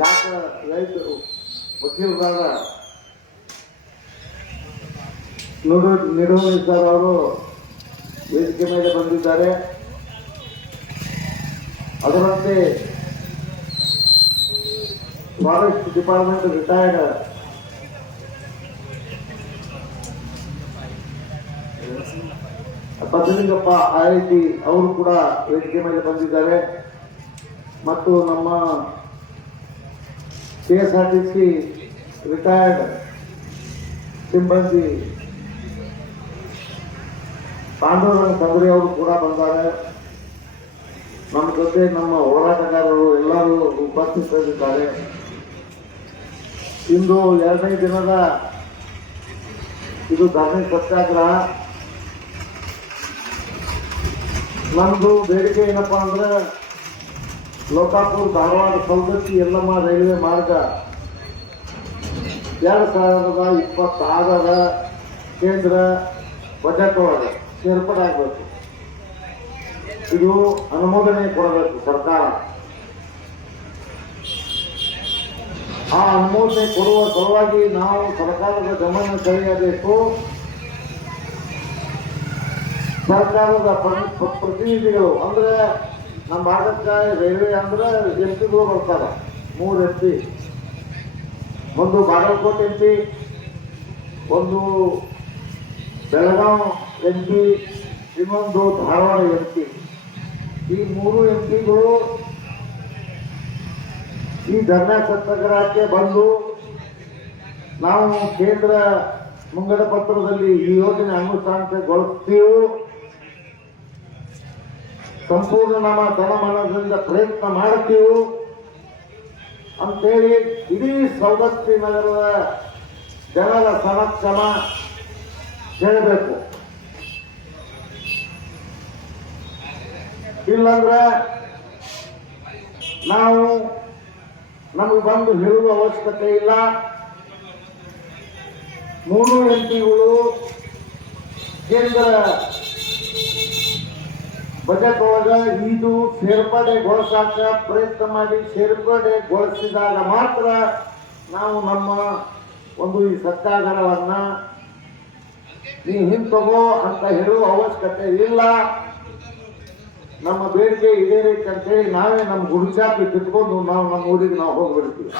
ಯಾಕೆ ರೈತರು ವಕೀಲರಾದ ನಿಡೋಣಿ ಸರ್ ಅವರು ವೇದಿಕೆ ಮೇಲೆ ಬಂದಿದ್ದಾರೆ. ಅದರಂತೆ forest department retired Basalingappa IIT ಅವರು ಕೂಡ ವೇದಿಕೆ ಮೇಲೆ ಬಂದಿದ್ದಾರೆ. ಮತ್ತು ನಮ್ಮ KSRTC ರಿಟೈರ್ಡ್ ಸಿಬ್ಬಂದಿ ಪಾಂಡವರಂಗ ತಂಗ್ರಿ ಅವರು ಕೂಡ ಬಂದ್ದಾರೆ. ನಮ್ಮ ಜೊತೆ ನಮ್ಮ ಹೋರಾಟಗಾರರು ಎಲ್ಲರೂ ಉಪಸ್ಥಿತರಿದ್ದಾರೆ. ಇಂದು 2ನೇ ದಿನದ ಇದು ಧರಣಿ ಸತ್ಯಾಗ್ರಹ. ನಮ್ದು ಬೇಡಿಕೆ ಏನಪ್ಪಾ ಅಂದ್ರೆ ಲೋಕಾಪುರ ಧಾರವಾಡ ಸೌದತ್ತಿ ಯಲ್ಲಮ್ಮ ರೈಲ್ವೆ ಮಾರ್ಗ 2026 ಕೇಂದ್ರ ಬಜೆಟ್ ಒಳಗೆ ಸೇರ್ಪಡೆ ಆಗಬೇಕು. ಇದು ಅನುಮೋದನೆ ಕೊಡಬೇಕು ಸರ್ಕಾರ. ಆ ಅನುಮೋದನೆ ಕೊಡುವ ಸಲುವಾಗಿ ನಾವು ಸರ್ಕಾರದ ಗಮನ ಸೆಳೆಯಬೇಕು. ಸರ್ಕಾರದ ಪ್ರತಿನಿಧಿಗಳು ಅಂದ್ರೆ ನಮ್ಮ ಭಾಗಕ್ಕೆ ರೈಲ್ವೆ ಅಂದ್ರೆ MP ಬರ್ತಾರೆ. 3 MP, ಒಂದು ಬಾಗಲಕೋಟೆ MP, ಒಂದು ಬೆಳಗಾವಿ MP, ಇನ್ನೊಂದು ಧಾರವಾಡ MP. ಈ 3 MPಗಳು ಈ ಧರಣಿ ಸತ್ಯಾಗ್ರಹಕ್ಕೆ ಬಂದು ನಾವು ಕೇಂದ್ರ ಮುಂಗಡ ಪತ್ರದಲ್ಲಿ ಈ ಯೋಜನೆ ಅನುಷ್ಠಾನಗೊಳಿಸ್ತೀವಿ, ಸಂಪೂರ್ಣ ನಮ್ಮ ತನಮನದಿಂದ ಪ್ರಯತ್ನ ಮಾಡ್ತೀವಿ ಅಂತೇಳಿ ಇಡೀ ಸವದತ್ತಿ ನಗರದ ಜನರ ಸಮಕ್ಷಮ ಹೇಳಬೇಕು. ಇಲ್ಲಂದ್ರೆ ನಾವು ನಮಗೆ ಬಂದು ಹೇಳುವ ಅವಶ್ಯಕತೆ ಇಲ್ಲ. 3 MPಗಳು ಕೇಂದ್ರ ಬಜೆಟ್ ಒಳಗೆ ಇದು ಸೇರ್ಪಡೆಗೊಳಿಸಾಕ ಪ್ರಯತ್ನ ಮಾಡಿ ಸೇರ್ಪಡೆಗೊಳಿಸಿದಾಗ ಮಾತ್ರ ನಾವು ನಮ್ಮ ಒಂದು ಈ ಸತ್ಯಾಗ್ರಹವನ್ನ ನೀವು ಹಿಂತಗೋ ಅಂತ ಹೇಳುವ ಅವಶ್ಯಕತೆ ಇಲ್ಲ. ನಮ್ಮ ಬೇಡಿಕೆ ಈಡೇರೈತೆ ಅಂತೇಳಿ ನಾವೇ ನಮ್ಮ ಗುಡಿಸಾಪಿ ಕಿತ್ಕೊಂಡು ನಾವು ನಮ್ಮ ಊರಿಗೆ ನಾವು ಹೋಗ್ಬಿಡ್ತೀವಿ.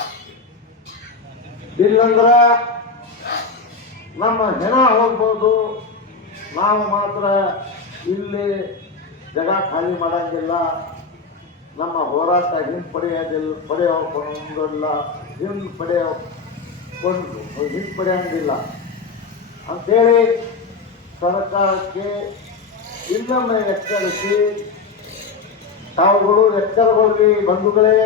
ಇಲ್ಲಂದ್ರ ನಮ್ಮ ಹೆಣ ಹೋಗ್ಬೋದು, ನಾವು ಮಾತ್ರ ಇಲ್ಲಿ ಜಗ ಖಾಲಿ ಮಾಡಂಗಿಲ್ಲ. ನಮ್ಮ ಹೋರಾಟ ಹಿಂಪಡೆಯಂಗಿಲ್ಲ ಅಂತೇಳಿ ಸರ್ಕಾರಕ್ಕೆ ಇನ್ನೊಮ್ಮೆ ಎಚ್ಚರಿಸಿ ತಾವುಗಳು ಎಚ್ಚರಗೊಳ್ಳಿ ಬಂಧುಗಳೇ.